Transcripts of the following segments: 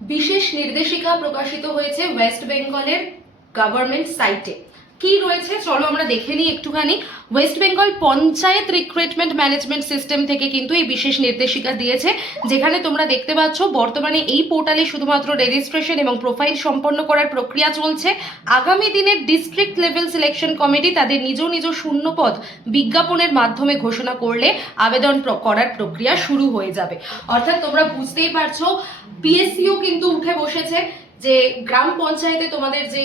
বিশেষ নির্দেশিকা প্রকাশিত হয়েছে ওয়েস্ট বেঙ্গলের গভর্নমেন্ট সাইটে। কি রয়েছে চলো আমরা দেখে নিই একটুখানি। West Bengal panchayat recruitment management system থেকে কিন্তু এই বিশেষ নির্দেশিকা দিয়েছে, যেখানে তোমরা দেখতে পাচ্ছ বর্তমানে এই পোর্টালে শুধুমাত্র রেজিস্ট্রেশন এবং প্রোফাইল সম্পন্ন করার প্রক্রিয়া চলছে। আগামী দিনের ডিস্ট্রিক্ট লেভেল সিলেকশন কমিটি তাদের নিজ নিজ শূন্যপদ বিজ্ঞাপনের মাধ্যমে ঘোষণা করলে আবেদন করার প্রক্রিয়া শুরু হয়ে যাবে। অর্থাৎ তোমরা বুঝতেই পারছো পিএসসিও কিন্তু উঠে বসেছে যে গ্রাম পঞ্চায়েতে তোমাদের যে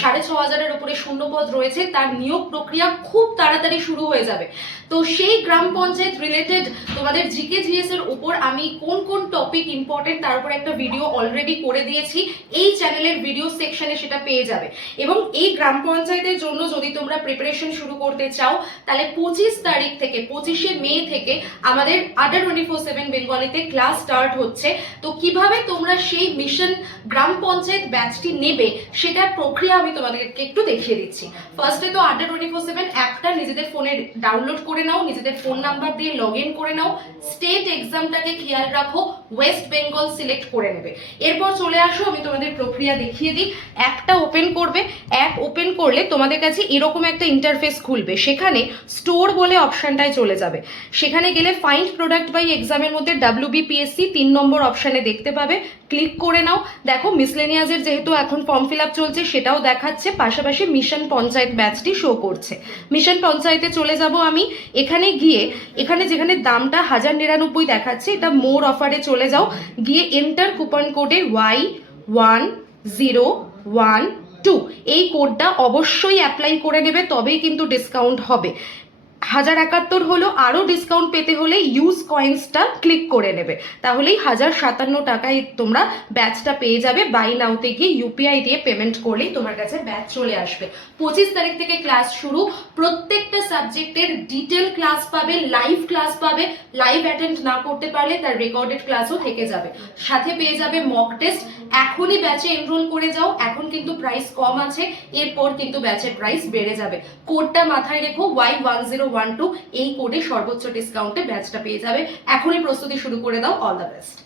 6,500-এর উপরে শূন্যপদ রয়েছে তার নিয়োগ প্রক্রিয়া খুব তাড়াতাড়ি শুরু হয়ে যাবে। তো সেই গ্রাম পঞ্চায়েত রিলেটেড তোমাদের জিকে জিএস এর উপর আমি কোন কোন টপিক ইম্পর্টেন্ট তার উপর একটা ভিডিও অলরেডি করে দিয়েছি, এই চ্যানেলের ভিডিও সেকশনে সেটা পেয়ে যাবে। এবং এই গ্রাম পঞ্চায়েতের জন্য যদি তোমরা প্রিপারেশন শুরু করতে চাও তাহলে 25 তারিখ থেকে 25শে মে থেকে আমাদের আডার 24/7 বেঙ্গলিতে ক্লাস স্টার্ট হচ্ছে। তো কিভাবে তোমরা সেই মিশন গ্রাম পঞ্চায়েত ব্যাচটি নেবে সেটার প্রক্রিয়া আমি তোমাদেরকে একটু দেখিয়ে দিচ্ছি। ফার্স্টে তো আড্ডা 24/7 অ্যাপটা নিজেদের ফোনে ডাউনলোড করে নাও, নিজেদের ফোন নাম্বার দিয়ে লগ ইন করে নাও, স্টেট এক্সামটাকে খেয়াল রাখো, ওয়েস্ট বেঙ্গল সিলেক্ট করে নেবে। এরপর চলে আসো, আমি তোমাদের প্রক্রিয়া দেখিয়ে দিই। অ্যাপটা ওপেন করবে, অ্যাপ ওপেন করলে তোমাদের কাছে এরকম একটা ইন্টারফেস খুলবে, সেখানে স্টোর বলে অপশনটায় চলে যাবে। সেখানে গেলে ফাইন্ড প্রোডাক্ট বাই এক্সামের মধ্যে WBPSC 3 নম্বর অপশানে দেখতে পাবে, ক্লিক করে নাও। দেখো মিসলেনিয়াসের যেহেতু এখন ফর্ম ফিল আপ চলছে সেটাও দেখাচ্ছে, পাশাপাশি মিশন পঞ্চায়েত ব্যাচটি শো করছে। মিশন পঞ্চায়েতে চলে যাব আমি। এখানে গিয়ে এখানে যেখানে দামটা 1099 দেখাচ্ছে, এটা মোর অফারে চলে যাও, গিয়ে এন্টার কুপন কোডে Y1012 এই কোডটা অবশ্যই অ্যাপ্লাই করে নেবে, তবেই কিন্তু ডিসকাউন্ট হবে। 1071 হলো, আরও ডিসকাউন্ট পেতে হলে ইউজ কয়েন্সটা ক্লিক করে নেবে, তাহলেই 1057 টাকায় তোমরা ব্যাচটা পেয়ে যাবে। বাই নাওতে গিয়ে ইউপিআই দিয়ে পেমেন্ট করলেই তোমার কাছে ব্যাচ চলে আসবে। 25 তারিখ থেকে ক্লাস শুরু, প্রত্যেকটা সাবজেক্টের ডিটেল ক্লাস পাবে, লাইভ ক্লাস পাবে, লাইভ অ্যাটেন্ড না করতে পারলে তার রেকর্ডেড ক্লাসও থেকে যাবে, সাথে পেয়ে যাবে মক টেস্ট। এখনই ব্যাচে এনরোল করে যাও, এখন কিন্তু প্রাইস কম আছে, এরপর কিন্তু ব্যাচের প্রাইস বেড়ে যাবে। কোডটা মাথায় রেখো, Y1012, এই কোডে সর্বোচ্চ ডিসকাউন্টে ব্যাচটা পেয়ে যাবে। এখনই প্রস্তুতি শুরু করে দাও। All the best.